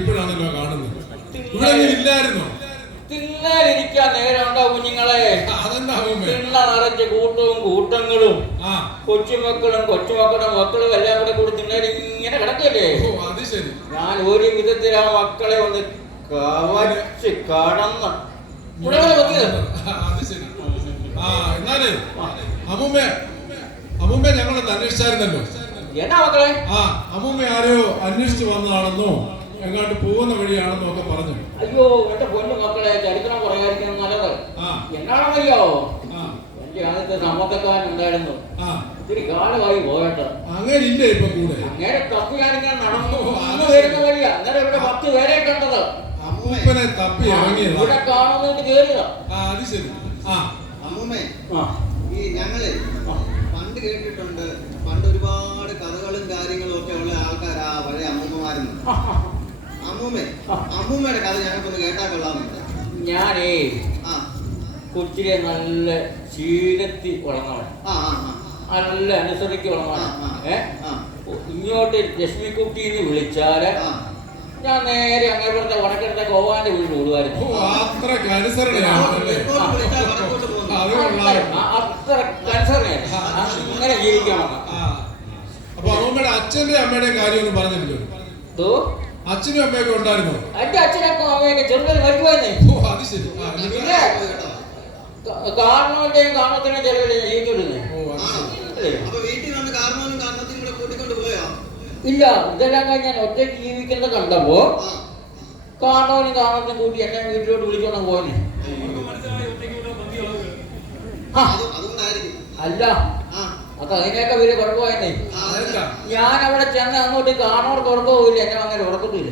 ഇപ്പോഴാണല്ലോ കാണുന്നത്. ഇവിടെ ഇല്ലായിരുന്നോ തിന്നാലിരിക്കാൻ നേരമുണ്ടോ കുഞ്ഞുങ്ങളെ? തിണ്ണ നിറച്ച് കൂട്ടവും കൂട്ടങ്ങളും. കൊച്ചുമക്കളും കൊച്ചുമക്കളുടെ മക്കളും എല്ലാം കൂടെ കൂടി തിന്നാൽ ഇങ്ങനെ കിടക്കല്ലേ? ഞാൻ ഒരു വിധത്തിൽ ആ മക്കളെ ഒന്ന് കവച്ച് കടന്ന്. എന്നാലേ അമ്മുമ്മ അമ്മുമ്മ ഞങ്ങളൊന്ന് അന്വേഷിച്ചായിരുന്നല്ലോ. എന്നാ മക്കളെ? ആ അമ്മൂമ്മ ആരെയോ അന്വേഷിച്ചു വന്നതാണെന്നോ? എങ്ങാണ്ട് പോകുന്ന വഴിയാണെന്ന് ഒക്കെ പറഞ്ഞു. അയ്യോ എന്റെ പൊന്നു മക്കളെ ചരിത്രം കുറയായിരിക്കും നല്ലത് എന്നാണെന്നല്ലോ എന്റെ ആദ്യത്തെ സമ്മതക്കാരൻ ഉണ്ടായിരുന്നു. ഇത്തിരി ഒത്തിരി കാലമായി പോയിട്ട്. അങ്ങനെ ഇല്ല ഇപ്പൊ കൂടെ? അങ്ങനെ തപ്പിയാണിങ്ങനെ നടന്നു. അന്ന്. വരുന്ന വഴിയ. അന്നേരം ഇവിടെ പത്ത് പേരെ കണ്ടത്. അമ്മൂപ്പനെ തപ്പി ഇറങ്ങിയത്. ഇവിടെ കാണുന്നതിന് കേറിയതാ. ആ അത് ശരി. ആ. അമ്മൂമ്മേ ആ. ഈ ഞങ്ങളെ പണ്ട് കേട്ടിട്ടുണ്ട് പണ്ട് ഒരുപാട് കഥകളും കാര്യങ്ങളും ഒക്കെ ഉള്ള ആൾക്കാരാ പഴയ അമ്മൂമ്മമാരെന്ന്. അമ്മൂമ്മേ. അമ്മൂമ്മയുടെ കഥ ഞങ്ങൾക്കൊന്ന് കേട്ടാ കൊള്ളാമെന്നുണ്ട് ഞാനേ ആ. കൊച്ചിലെ നല്ല ശീലത്തിൽ വളർന്നവൻ ആ ആ ആ. നല്ല അനുസരിക്ക് വളർന്നവൻ. ഏ? ഇങ്ങോട്ട് ലക്ഷ്മിക്കുട്ടി എന്ന് വിളിച്ചാൽ ഞാൻ നേരെ അങ്ങേപ്പുറത്തെ വടക്കെടുത്ത ഗോവാന്റെ വീട്ടിൽ ഓ ഓടുമായിരുന്നു അത്ര അങ്ങനെ ജീവിക്കണം അപ്പൊ അമ്മയുടെ അച്ഛന്റെ അമ്മയുടെ കാര്യം ഒന്നും പറഞ്ഞില്ലല്ലോ അച്ഛനും അമ്മയൊക്കെ ഉണ്ടായിരുന്നു? എന്റെ അച്ഛനൊക്കെ അമ്മയൊക്കെ ചെറുതിൽ മരിക്കുവായിരുന്നേ. ഓ അത് ശരി? പിന്നെ? കാരണവന്റെയും കാരണത്തിനും ചെലവിൽ ജീവിച്ചിരുന്നേ ഇല്ല ഇതെല്ലാം ഞാൻ ഒറ്റയ്ക്ക് ജീവിക്കുന്നത് കണ്ടപ്പോ കാണോനും കാണത്തിനും കൂട്ടി എന്നെ വീട്ടിലോട്ട് വിളിച്ചോണം പോയി അല്ല. ആ അതിനെയൊക്കെ അതിനൊക്കെ വലിയ കുഴപ്പമായിരുന്നേ ഞാൻ അവിടെ ചെന്ന് അങ്ങോട്ട് കാണോർക്ക് ഉറക്കവുമില്ല എന്നെ അങ്ങനെ ഉറക്കത്തില്ല.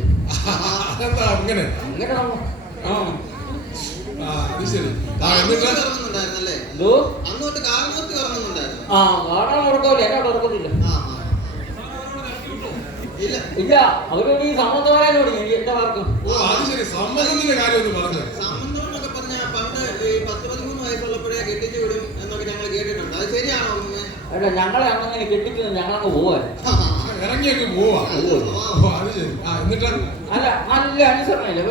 അങ്ങനെ? അങ്ങനെ ആ. കാണാൻ ഉറക്കമില്ല. എന്നെ അവിടെ ഉറക്കത്തില്ല. ഇല്ല. ഇല്ല. അവരോട് ഈ സമ്മതം പറയാനോട് എന്റെ വാർക്ക് സമ്മതത്തിന്റെ കാര്യം ഒന്ന് പറഞ്ഞു സംബന്ധം എന്നൊക്കെ പറഞ്ഞാൽ പണ്ട് ഈ പത്ത് പതിമൂന്ന് വയസ്സുള്ളപ്പോഴേ കെട്ടിച്ചു വിടും എന്നൊക്കെ ഞങ്ങൾ കേട്ടിട്ടുണ്ട്. അത് ശരിയാണോ? അല്ല ഞങ്ങളെ അങ്ങനെ കെട്ടിക്കുന്നത് ഞങ്ങളങ്ങ് ഇറങ്ങിയൊക്കെ പോവാ. ഓ അത് ശരി. ആ എന്നിട്ട്? അല്ല നല്ല അനുസരണയില്ല.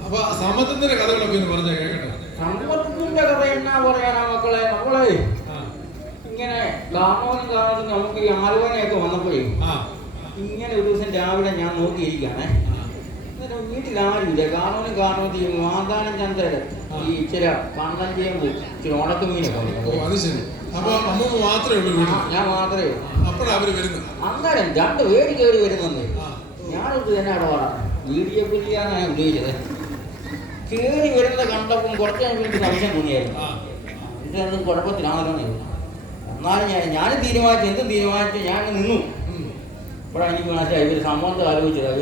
അപ്പൊ സമ്മതത്തിന്റെ കഥകളൊക്കെ ഒന്ന് പറഞ്ഞാ കേക്കട്ടെ? സമ്പത്തിന്റെ കഥ എന്നാ പറയാനാ മക്കളെ? നമ്മളെ ഇങ്ങനെ ഗാമോനും കാണാനും നമുക്ക് ഈ ആലോചനയൊക്കെ വന്നപ്പോഴേ ആ. ഇങ്ങനെ ഒരു ദിവസം രാവിലെ ഞാൻ നോക്കിയിരിക്കുകയാണേ. ആരുമില്ല കാണുവാനും കാണുവാനും ഈ മാതാനം ഈ ചില കണ്ണൻ ചെയ്യുമ്പോൾ ഇച്ചിരി ഉണക്കമീനൊക്കെ അത് ശരി. അപ്പൊ അമ്മൂമ്മ മാത്രമേ ഉള്ളൂ ഞാൻ മാത്രമേ ഉള്ളൂ. അപ്പോഴാ അവർ വരുന്നത്? അന്നേരം രണ്ട് പേര് കയറി വരുന്നെന്ന് ആ. തന്നെ അവിടെ ഇടപാടാ വീഡിയോ പുല്ലിയാണ് ഞാൻ ഉദ്ദേശിച്ചത്. കയറി വരുന്നത് കണ്ടപ്പം കുറച്ച് എനിക്ക് സംശയം തോന്നിയായിരുന്നു. ആ. ഇതൊന്നും കുഴപ്പത്തിലാണല്ലോ എന്ന്. എന്നാലും ഞാൻ ഞാൻ തീരുമാനിച്ചു. എന്തും തീരുമാനിച്ചു. ഞാൻ നിന്നു. ഇപ്പോഴാണ് എനിക്ക് മനസ്സിലായി ഇവർ സംബന്ധം ആലോചിച്ചത്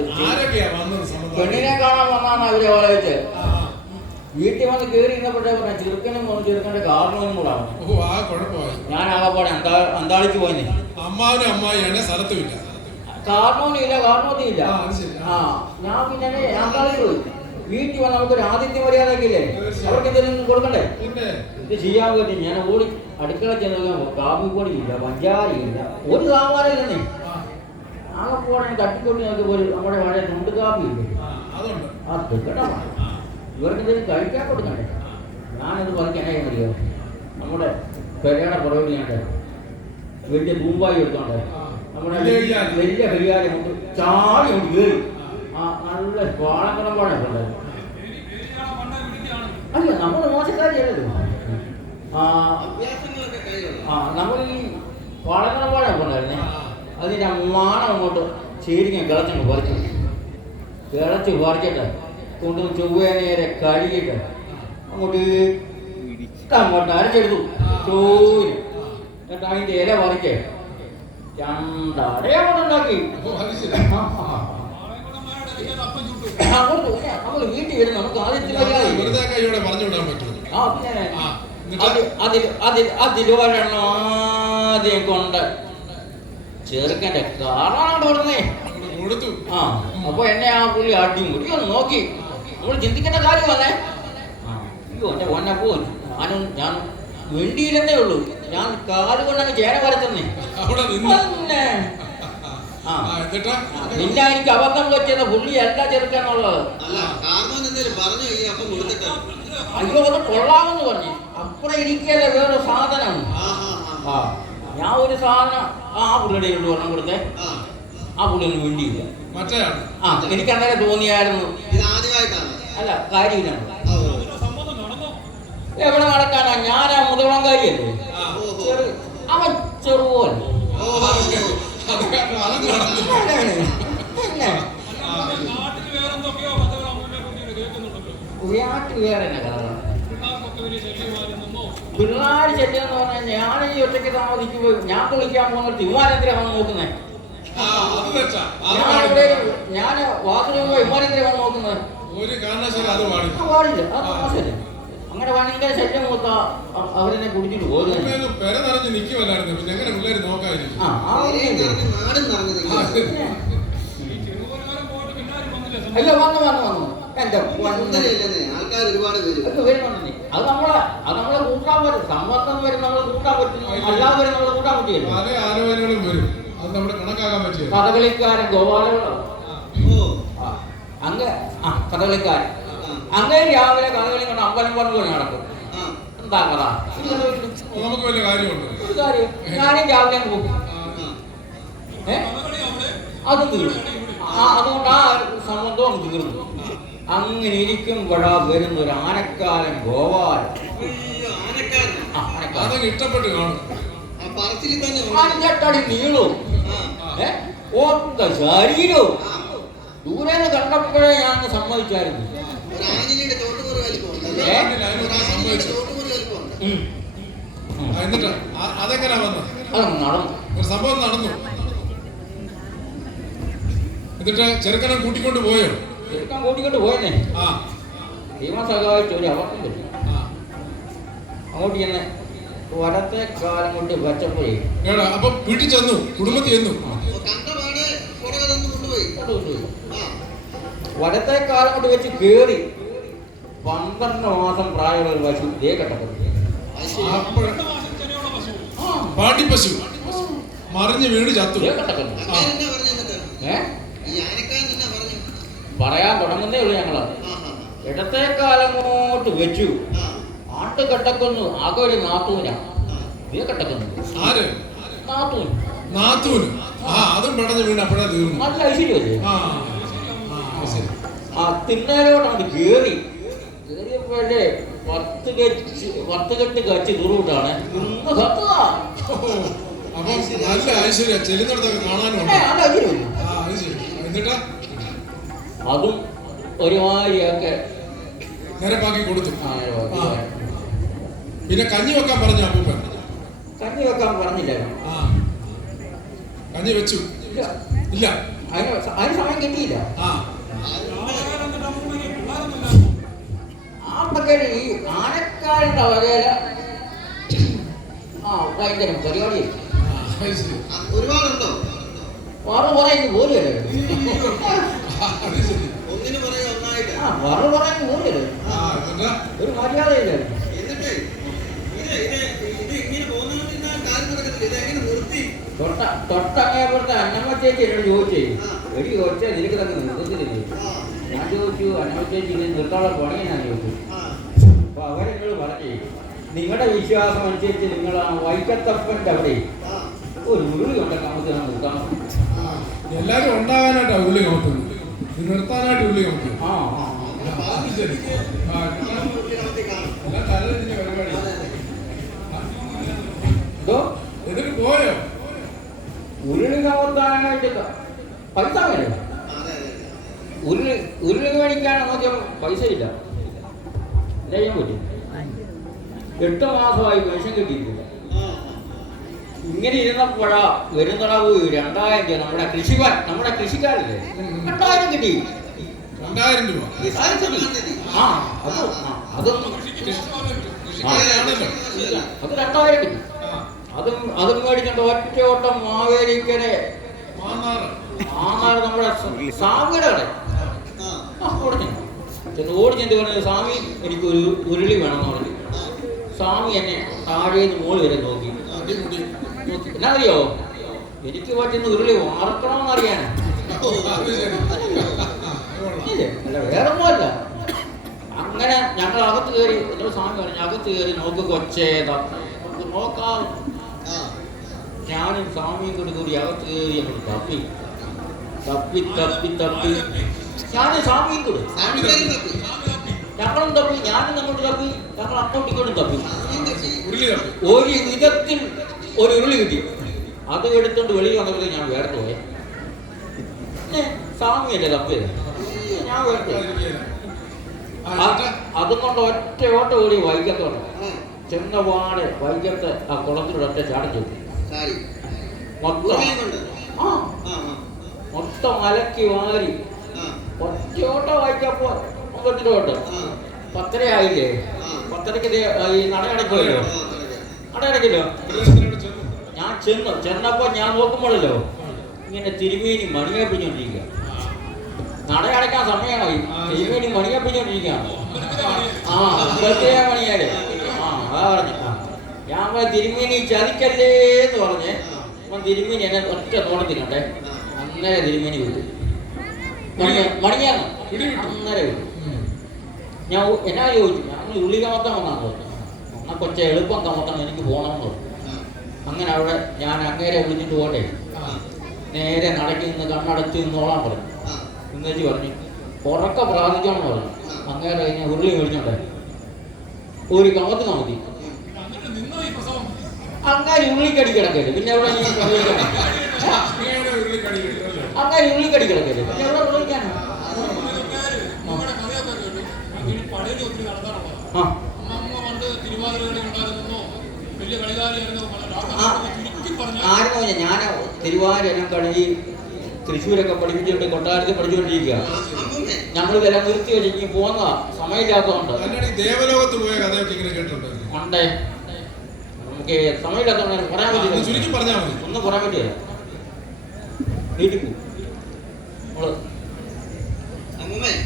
പെണ്ണിനെ കാണാൻ വന്നാണ് അവർ ആലോചിച്ചത്. വീട്ടിൽ വന്ന് കയറി ഇന്നപ്പോഴത്തെ പറഞ്ഞ ചെറുക്കനും വന്ന് ചെറുക്കന്റെ കാരണവും കൂടാണ് കുഴപ്പമായി. ഞാൻ ആകെപ്പാടെ അന്താ അന്താളിച്ച് പോയി. അമ്മാവനും അമ്മായിയാണ് സ്ഥലത്തുമില്ല. കാരണവനും ഇല്ല കാരണവും ഇല്ല ആ, ഞാൻ പിന്നെ അന്താളിച്ച് പോയി. വീട്ടിൽ വന്ന് നമുക്കൊരു ആദിത്യ മര്യാദയൊക്കെ ഇല്ലേ തീർച്ചയായും. അവർക്ക് എന്തെങ്കിലും കൊടുക്കണ്ടേ? ഇത് ചെയ്യാൻ പറ്റും. ഞാൻ ഓടി അടുക്കള ചെന്നു കാപ്പിപ്പൊടി ഇല്ല പഞ്ചാരിയില്ല ഒരു സാമാനം ആ, ആകെപ്പോടെ തട്ടിക്കൊണ്ടി ഞങ്ങൾക്ക് ഒരു നമ്മുടെ മഴ നുണ്ട് കാപ്പി ആ, അതുണ്ട്. ആ തിക്കട്ടമാണ് ആ, ഇവർക്ക് എന്തെങ്കിലും കഴിക്കാൻ കൊടുക്കണ്ടേ ഞാനത് പറിക്കാനായി മതിയോ നമ്മുടെ പെരയുടെ പുറകിൽ ഞാൻ വലിയ തൂമ്പായി എടുത്തോണ്ട്. നമ്മുടെ വലിയ കൊണ്ട് ചാടി കൊണ്ട് കയറി ആ. നല്ല പാളക്കളം പാടൊക്കെ ഉണ്ടായിരുന്നു അല്ല നമ്മൾ മോശക്കാരിയല്ലത് ആ. നമ്മൾ ഈ പാളക്കളം പാടൊക്കെ ഉണ്ടായിരുന്നേ. ആ. അതിന്റെ മാണം അങ്ങോട്ട് ശരിക്കും കിളച്ചങ്ങ് പറിച്ചു കിളച്ച് പറിച്ചിട്ട് കൊണ്ട് ചൊവ്വേ നേരെ കഴുകിയിട്ട് അങ്ങോട്ട് അങ്ങോട്ട് അരച്ചെടുത്തു ചോര് എന്നിട്ട് അതിന്റെ ഇല പറിച്ച് രണ്ടടയങ്ങോട്ടുണ്ടാക്കി ഓ അത് ശരി ആ, ആ, ആ. അങ്ങോട്ട് പോരെ. നമ്മൾ വീട്ടിൽ വരും നമുക്ക് ആദ്യത്തെ മര്യാദ വെറുതെ കൈയോടെ പറഞ്ഞു വിടാൻ പറ്റുമോ ആ പിന്നെ ആ, എന്നിട്ട്? അത് അതിൽ അതിൽ ഒരെണ്ണം ആദ്യം കൊണ്ട് ചെറുക്കന്റെ കാറാണ് പറഞ്ഞേ കൊടുത്തു ആ അപ്പൊ എന്നെ ആ പുള്ളി അടിമുടി ഒന്ന് നോക്കി. നമ്മൾ ചിന്തിക്കേണ്ട കാര്യം വന്നേ അയ്യോ എന്റെ ഒന്നെ പോ ഞാനും ഞാൻ വെണ്ടിയിലെന്നേ ഉള്ളൂ. ഞാൻ കാൽ കൊണ്ടങ്ങ് ചേന വരത്തുന്നേ. അവിടെ നിന്ന്. എനിക്ക് അബദ്ധം പറ്റിയത് പുള്ളി അല്ല ചെറുക്കാനുള്ളത് അപ്പം അയ്യോ അത് കൊള്ളാമെന്ന് പറഞ്ഞു. അപ്പുറം ഇരിക്കല്ലേ വേറെ സാധനം. ആ. ഞാൻ ഒരു സാധനം ആ പുള്ളിയുടെ കയ്യിലോട്ട് ഒരെണ്ണം കൊടുത്തേ. ആ. പുള്ളി ഒന്നും വേണ്ടിയില്ല ആ എനിക്ക് അങ്ങനെ തോന്നിയായിരുന്നു. അല്ല കാര്യമില്ല. എവിടെ നടക്കാനാ. ഞാനാ മുതവളംകാരിയല്ലേ ആ. ഓഹോ കാര്യല്ലേ അവൻ നാട്ടിൽ വേറെ തന്നെ പിള്ളേർ ചെല്ലുന്ന പറഞ്ഞാൽ ഞാൻ ഈ ഒറ്റയ്ക്ക് താമസിക്കുമ്പോൾ ഞാൻ കുളിക്കാൻ പോകുന്ന വന്ന് നോക്കുന്നത് ഞാൻ ഇവിടെ പാടില്ല. ഞാൻ വാസന വിമാനത്തിലെ വന്ന് നോക്കുന്നത് അങ്ങനെ ഭയങ്കര ശല്യം മൂത്ത അവരെന്നെ കുടിച്ചിട്ട് പോകുന്നു. അല്ല വന്നു വന്നു വന്നു. എന്റെ ആൾക്കാർ ഒരുപാട് പേര് വരുന്നുണ്ടെന്നേ. അത് നമ്മളെ അത് നമ്മളെ കൂട്ടാൻ പറ്റും. സമ്മർദ്ദം വരും നമ്മൾ കൂട്ടാൻ പറ്റും. അല്ലാതെ വരും നമ്മൾ കൂട്ടാൻ പറ്റില്ല. പല ആലോചനകളും വരും. അത് നമ്മുടെ കണക്കാക്കാൻ പറ്റിയത് കഥകളിക്കാരൻ ഗോപാലകളാണ് അങ്ങ് ആ കഥകളിക്കാരൻ. അങ്ങനെ രാവിലെ കഥകളി കൊണ്ട് അമ്പലം പറഞ്ഞു പോലെ നടക്കും. എന്താ കഥ? ഒരു നമുക്ക് വലിയ കാര്യമുണ്ട്. ഒരു കാര്യം. ഞാനും രാവിലെ പോകും. അത് തീർന്നു അതുകൊണ്ട് ആ സംബന്ധം തീർന്നു. അങ്ങനെ ഇരിക്കുമ്പോഴാ വരുന്ന ഒരു ആനക്കാലൻ ഗോവാൽ ഇഷ്ടപ്പെട്ട് കാണും. അഞ്ചട്ടടി നീളവും ഒത്ത ശരീരവും ദൂരെ നിന്ന് കണ്ടപ്പോഴേ ഞാൻ സമ്മതിച്ചായിരുന്നു. അതെങ്ങനാ നടന്നു. ഒരു സംഭവം നടന്നു. എന്നിട്ട് ചെറുക്കനെ കൂട്ടിക്കൊണ്ട് പോയോ? കൂട്ടിക്കൊണ്ട് പോയെന്നെ. സഹായിച്ചു ഒരു അവർക്കും കിട്ടി ആ. അങ്ങോട്ട് ചെന്ന് വലത്തെ കാലം കൊണ്ട് വച്ചപ്പോഴേ അപ്പൊ വീട്ടിൽ ചെന്നു. കുടുംബത്തിൽ ചെന്നു. വലത്തെ കാലം കൊണ്ട് വെച്ച് കേറി പന്ത്രണ്ട് മാസം പ്രായമുള്ള ഒരു പശു. ഇതേ പാട്ടിപ്പശു മറിഞ്ഞ് വീട് ചത്തു. ഏ? കട്ടപ്പുറം പറയാൻ തുടങ്ങുന്നേ ഉള്ളൂ ഞങ്ങൾ. ആ ആ ഇടത്തെ കാലം കൊണ്ട് വെച്ചു ആട്ട് കട്ടക്കൊന്നു. ആകെ ഒരു നാത്തൂനാ. ആ. ദേ കട്ടക്കൊന്നു. ആര്? നാത്തൂൻ. നാത്തൂന് ആ അതും വീണ് അപ്പോഴേ തീർന്നു. നല്ല ഐശ്വര്യമല്ലേ ആ പത്ത് കച്ച് പത്ത് കെട്ട് കച്ച് ദൂരോട്ടാണ് ഇന്ന് സത്തതാ ഓ, അപ്പം നല്ല ഐശ്വര്യ. ചെല്ലുന്നിടത്തൊക്കെ കാണാനും പിന്നെ ഉണ്ട് നല്ല ഐശ്വര്യം ആ അത് ശരി. എന്നിട്ടാ? അതും ഒരുമാതിരിയൊക്കെ നിരപ്പാക്കി കൊടുത്തു. പിന്നെ കഞ്ഞി വെക്കാൻ പറഞ്ഞു അപ്പൂപ്പൻ? കഞ്ഞി വെക്കാൻ പറഞ്ഞില്ല. ആ. കഞ്ഞി വെച്ചു. ഇല്ല. അതിന് സമയം കിട്ടിയില്ല. ആ. ഈ വകയിൽ? ഭയങ്കര പരിപാടി ഒരുപാടുണ്ടോ? പറയുന്നത് ആ, അത് ശരി ഒന്നിനു പുറകെ ഒന്നായിട്ട് ആ വറു ആ എന്നിട്ടാ ഒരു മര്യാദയില്ല. എന്നിട്ട് ഇത് ഇത് ഇത് ഇങ്ങനെ പോകുന്നതിന് കാര്യം നടക്കത്തില്ല. ഇത് എങ്ങനെ നിർത്തി? തൊട്ട തൊട്ടങ്ങേപ്പുറത്തെ അന്നമ്മ ചേച്ചി എന്നോട് ചോദിച്ചേ. നിനക്ക് തന്നെ നിർത്തത്തില്ലേ ആ. ഞാൻ ചോദിച്ചു അന്നമ്മ ചേച്ചി ഇങ്ങനെ നിർത്താനുള്ള പണി ഞാൻ ചോദിച്ചു ആ. അപ്പൊ അവരെന്നോട് പറഞ്ഞേ നിങ്ങളുടെ വിശ്വാസം അനുസരിച്ച് നിങ്ങൾ ആ വൈക്കത്തപ്പന്റെ അവിടെ ഒരു ഉരുളി കൊണ്ട് നമുക്ക് നിർത്താം ആ, എല്ലാരും ഉണ്ടാകാനായിട്ടാ ഉള്ളി കമത്തുന്നത് ഇത് നിർത്താനായിട്ട് ഉള്ളി നമുക്ക്. ആ ശരി പരിപാടി. എന്നിട്ട് പോയോ? ഉരുളി കമത്താനായിട്ട് ക- പൈസ അതെ ഉരുളി മേടിക്കാണ് നോക്കിയ പൈസ ഇല്ല എട്ട് മാസമായി പെൻഷൻ കിട്ടിയിട്ടില്ല ആ ഇങ്ങനെ ഇരുന്നപ്പോഴാ വരുന്നളവ് രണ്ടായിരം രൂപ. നമ്മുടെ കൃഷിക്കാർ നമ്മുടെ കൃഷിക്കാരില്ലേ? രണ്ടായിരം കിട്ടി. രണ്ടായിരം രൂപ. ആ അത് അതൊന്നും രണ്ടായിരം കിട്ടി. അതും അതും മേടിച്ചിട്ട് ഒറ്റ ഓട്ടം മാവേലിക്കരെ. മാന്നാറ്. നമ്മുടെ സാമിയുടെ കട ഓടിച്ചു. ചെന്ന് പറഞ്ഞു സ്വാമി എനിക്കൊരു ഉരുളി വേണം എന്ന് പറഞ്ഞു. സ്വാമി എന്നെ താഴേന്ന് മോൾ വരെ നോക്കി. അടിമുടി നോക്കി എന്നാ അറിയോ എനിക്ക് പറ്റുന്ന ഉരുളി വാർക്കണമെന്ന് അറിയാനാ ഓ, അത് ശരി ആ, അത് കൊള്ളാം. ഇല്ലേ? അല്ല വേറെ ഒന്നുമല്ല. അങ്ങനെ ഞങ്ങൾ അകത്ത് കയറി എന്നോട് സ്വാമി പറഞ്ഞു അകത്ത് കയറി നോക്ക് കൊച്ചേ തപ്പി. നമുക്ക് നോക്കാം. ഞാനും സ്വാമിയും കൂടി കൂടി അകത്ത് കയറി തപ്പി. തപ്പി തപ്പി തപ്പി. ഞാനും സ്വാമിയും കൂടി. ഞങ്ങളും തപ്പി ഞാനും അങ്ങോട്ട് തപ്പി. ഞങ്ങൾ അങ്ങോട്ടും ഇങ്ങോട്ടും തപ്പി. ഒരു വിധത്തിൽ ഒരു ഉരുളി കിട്ടി. അത് എടുത്തോണ്ട് വെളിയിൽ വന്നപ്പോൾ ഞാൻ വേർത്ത് പോയെ. സ്വാമിയല്ലേ തപ്പിയത് ഞാൻ വേർത്ത്? അതും കൊണ്ട് ഒറ്റ ഓട്ടം ഓടി വൈകത്തോട്ട് ചെന്നപാട് വൈക്കത്ത് ആ കുളത്തിലൂടെ ഒറ്റ ചാടി. ചോദിച്ചു മൊത്തം മൊത്തം അലക്കി വാരി. ഒറ്റ ഓട്ടം വായിക്കപ്പോ ഓട്ടം. ആ. പത്തര ആയില്ലേ. പത്തരക്ക് ഈ നട അടയ്ക്കുമല്ലോ ചെന്നു. ചെന്നപ്പോ ഞാൻ നോക്കുമ്പോഴല്ലോ ഇങ്ങനെ തിരുമേനി മണിയെ പിടിച്ചോണ്ടിരിക്കുക നട അടയ്ക്കാൻ സമയമായി. ആ, തിരുമേനി മണിയെ പിടിച്ചോണ്ടിരിക്കുക ആ ആ പറഞ്ഞു. ആ. ഞാൻ തിരുമേനി ചതിക്കല്ലേ എന്ന് പറഞ്ഞ് അപ്പം തിരുമേനി എന്നെ ഒറ്റ തോണത്തിനുണ്ടേ അന്നേരം തിരുമേനി വിട്ടു മണിയാണ്. ഞാൻ എന്നാ ചോദിച്ചു? ഞാൻ ഉള്ളി കമത്താൻ വന്നാന്ന് പറഞ്ഞു. എന്നാ കൊച്ചെ എളുപ്പം കമത്തണം എനിക്ക് പോകണമെന്ന് പറഞ്ഞു. അങ്ങനെ അവിടെ ഞാൻ അങ്ങേരെ വിളിച്ചിട്ട് പോട്ടെ ആ, നേരെ നടക്കി നിന്ന് കണ്ണടച്ച് നിന്നോളാൻ പറഞ്ഞു. ആ പറഞ്ഞു ഉറക്ക പ്രാർത്ഥിക്കണം പറഞ്ഞു. അങ്ങേരെ കഴിഞ്ഞ ഉരുളി കഴിഞ്ഞോട്ടെ ഒരു കമത്ത് കമത്തി അങ്ങനെ ഉള്ളിക്കടി കിടക്കരുത്. പിന്നെ എവിടെ നീ കിട്ടുമല്ലോ. അങ്ങനെ ഉള്ളിക്കടി കിടക്കരുത്. പിന്നെ എവിടെ ആ. ആരും ഞാൻ തിരുവാതിരം കളി തൃശ്ശൂരൊക്കെ പഠിപ്പിച്ചിട്ട് കൊട്ടാരത്തിൽ പഠിച്ചുകൊണ്ടിരിക്കുക നമ്മൾ വില നിർത്തി വെച്ചിട്ട് പോന്ന സമയമില്ലാത്തതുകൊണ്ട് ദേവലോകത്ത് പോയ നമുക്ക് സമയമില്ലാത്തതുകൊണ്ട് പറയാൻ പറ്റില്ല ചുരുക്കി പറയാൻ പറ്റില്ല വീട്ടിൽ പോകും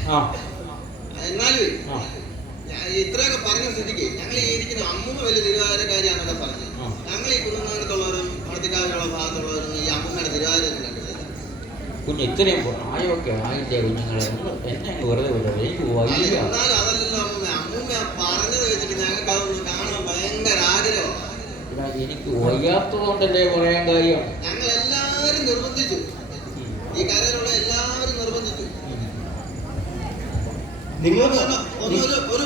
ആ എന്നാലും ഇത്രയൊക്കെ പറഞ്ഞ സ്ഥിതിക്ക് ഞങ്ങൾ ഈ ഇരിക്കുന്ന അമ്മൂമ്മ വലിയ തിരുവാതിരക്കാരിയാണെന്നൊക്കെ പറഞ്ഞു. ആ. ഞങ്ങൾ ഈ കുടുംബത്തുള്ളവരും പണത്തിക്കാരുള്ള ഭാഗത്തുള്ളവരും ഈ അമ്മൂമ്മയുടെ തിരുവാതിര കണ്ടിട്ടില്ല. കുഞ്ഞ് ഇത്രയും പ്രായമൊക്കെ ആയില്ലേ കുഞ്ഞുങ്ങളെ? എന്നെ വെറുതെ വിടരുത് എനിക്ക് വയ്യ. എന്നാലും അതല്ലല്ലോ അമ്മൂമ്മ. അമ്മൂമ്മ പറഞ്ഞത് വെച്ചിട്ട് ഞങ്ങൾക്ക് അതൊന്ന് കാണാൻ ഭയങ്കര ആഗ്രഹമാണ്. എടാ, എനിക്ക് വയ്യാത്തതുകൊണ്ടല്ലേ പറയാൻ കാര്യം? ഞങ്ങൾ എല്ലാവരും നിർബന്ധിച്ചു. ഈ കരയിലുള്ള എല്ലാവരും നിർബന്ധിച്ചു. നിങ്ങൾ ഒന്ന് ഒന്ന് ഒരു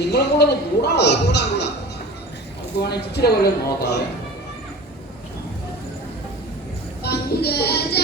നിങ്ങളും കൂടെ ഒന്ന് ആ കൂടാവോ കൂടാ കൂടാ. നമുക്ക് വേണമെങ്കിൽ ഇച്ചിരി നോക്കാവേ പങ്കജ